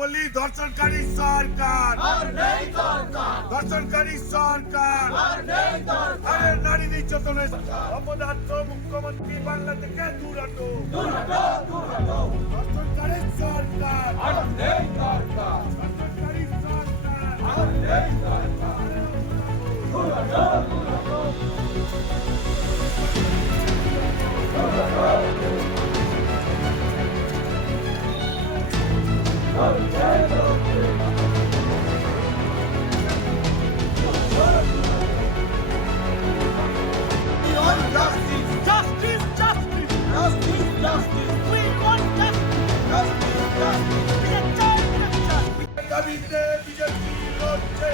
বলি দর্শনকারী সরকার। দর্শনকারী সরকার। আরে নারী নির্যাতনের অপদার্থ মুখ্যমন্ত্রী বাংলা থেকে দূরাত দর্শনকারী সরকার। দর্শনকারী সরকার। দাবিতে বিজেপি লড়ছে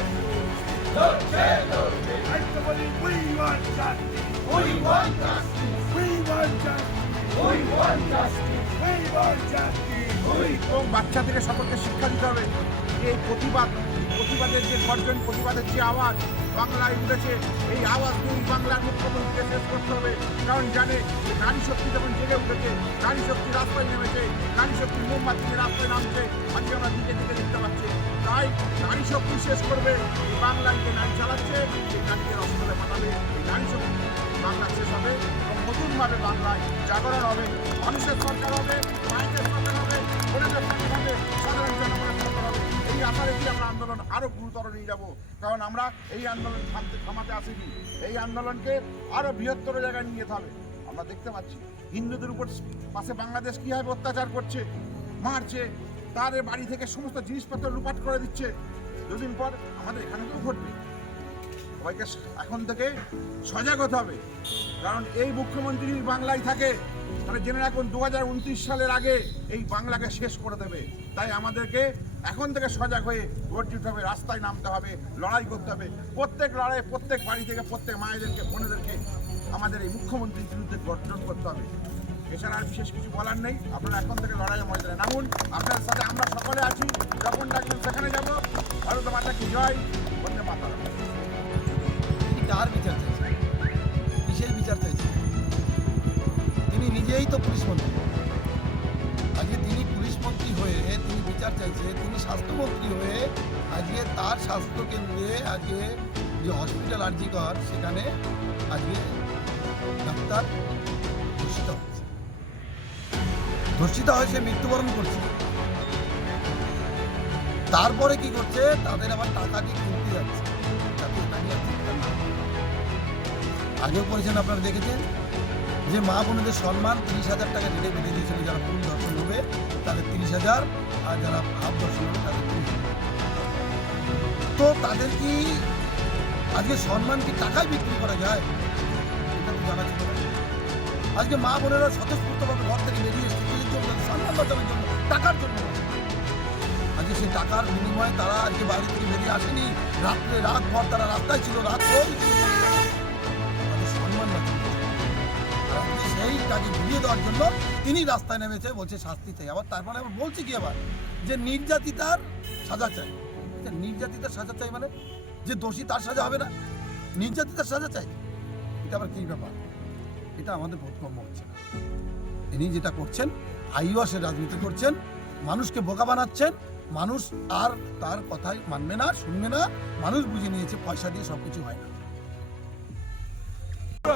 লড়ছে, লড়ছে। আজকে বলি we want justice We want justice. we want justice We want justice. we want justice এবং বাচ্চাদেরকে সকলকে শিক্ষা দিতে হবে যে এই প্রতিবাদ, প্রতিবাদের যে গর্জন, প্রতিবাদের যে আওয়াজ বাংলায় উঠেছে, এই আওয়াজ নিয়ে বাংলার মুখ্যমন্ত্রীকে শেষ করতে হবে। কারণ জানে যে নারী শক্তি যখন জেগে উঠেছে, নারী শক্তি রাস্তায় নেমেছে, নারী শক্তি মোমবাতি রাস্তায় নামছে, আজকে আমরা দিকে দিকে দেখতে পাচ্ছি। তাই নারী শক্তি শেষ করবে, এই বাংলায় যে নারী চালাচ্ছে সেই নারীদের অস্ত্রে মানাবে এই নারী শক্তি বাংলা শেষ হবে এবং নতুনভাবে বাংলায় জাগরণ হবে, মানুষের সরকার হবে। আমরা আন্দোলন আরও গুরুতর নিয়ে যাব। কারণ আমরা এই আন্দোলন থামতে থামাতে আসিনি। এই আন্দোলনকে আরও বৃহত্তর জায়গায় নিয়ে যেতে হবে আমরা দেখতে পাচ্ছি, হিন্দুদের উপর পাশে বাংলাদেশ কীভাবে অত্যাচার করছে, মারছে তার বাড়ি থেকে সমস্ত জিনিসপত্র লুপাট করে দিচ্ছে। দুদিন পর আমাদের এখানে তো ঘটবে। সবাইকে এখন থেকে সজাগ হতে হবে। কারণ এই মুখ্যমন্ত্রী বাংলায় থাকে, তাহলে জেনে রাখুন দু হাজার উনত্রিশ সালের আগে এই বাংলাকে শেষ করে দেবে। তাই আমাদেরকে এখন থেকে সজাগ হয়ে গর্জিত হবে, রাস্তায় নামতে হবে, লড়াই করতে হবে। প্রত্যেক লড়াই প্রত্যেক বাড়ি থেকে প্রত্যেক মায়েদেরকে, বোনেদেরকে আমাদের এই মুখ্যমন্ত্রীর বিরুদ্ধে গর্জন করতে হবে। এছাড়া আর বিশেষ কিছু বলার নেই। আপনারা এখন থেকে লড়াইয়ের ময়দানে নামুন। আপনার সাথে আমরা সকলে আছি। যখন ডাকবেন সেখানে যাব। ভারত মাতা কি জয়। বন্দে তিনি কার বিচার চাইছেন কিসের বিচার চাইছেন তিনি নিজেই তো পুলিশ মন্ত্রী। আজকে তিনি পুলিশ মন্ত্রী হয়ে তিনি বিচার চাইছে, তিনি স্বাস্থ্যমন্ত্রী হয়ে আজকে তার স্বাস্থ্য কেন্দ্রে আজকে যে হসপিটাল আরজিকর সেখানে আজকে ডাক্তার ধর্ষিত হচ্ছে ধর্ষিত হয়ে সে মৃত্যুবরণ করছে। তারপরে কি করছে? তাদের আবার টাকা দিয়ে কিনতে যাচ্ছে। হয়। আগেও করেছেন আপনারা দেখেছেন? যে মা বোনদের সম্মান তিরিশ হাজার টাকা রেটে বেঁধে দিয়েছিল যারা ফুল দর্শন হবে তাদের তিরিশ হাজার, আর যারা হাফ দর্শন হবে তাদের তো তাদের কি আজকে সম্মান কি টাকায় বিক্রি করা যায়? এটা তো জানা ছিল আজকে মা বোনেরা স্বতঃস্ফূর্তভাবে ঘর থেকে বেরিয়ে এসেছে জন্য? সম্মান বাঁচানোর জন্য, টাকার জন্য। আজকে সেই টাকার বিনিময়ে তারা আজকে বাড়ি থেকে বেরিয়ে আসেনি। রাত্রে রাত ভর তারা রাস্তায় ছিল, রাত ভোর। সেই কাজে ঘুরিয়ে দেওয়ার জন্য তিনি রাস্তায় নেমেছে বলছে শাস্তি চাই। আবার তারপরে আবার বলছে কি আবার? যে নির্যাতিতার সাজা চাই। আচ্ছা, নির্যাতিতার সাজা চাই মানে? যে দোষী তার সাজা হবে না? নির্যাতিতার সাজা চাই? এটা আবার কি ব্যাপার? এটা আমাদের বোধগম্য হচ্ছে না। ইনি যেটা করছেন আইওয়াসের রাজনীতি করছেন মানুষকে বোকা বানাচ্ছেন মানুষ আর তার কথাই মানবে না শুনবে না মানুষ বুঝে নিয়েছে পয়সা দিয়ে সবকিছু হয় না। We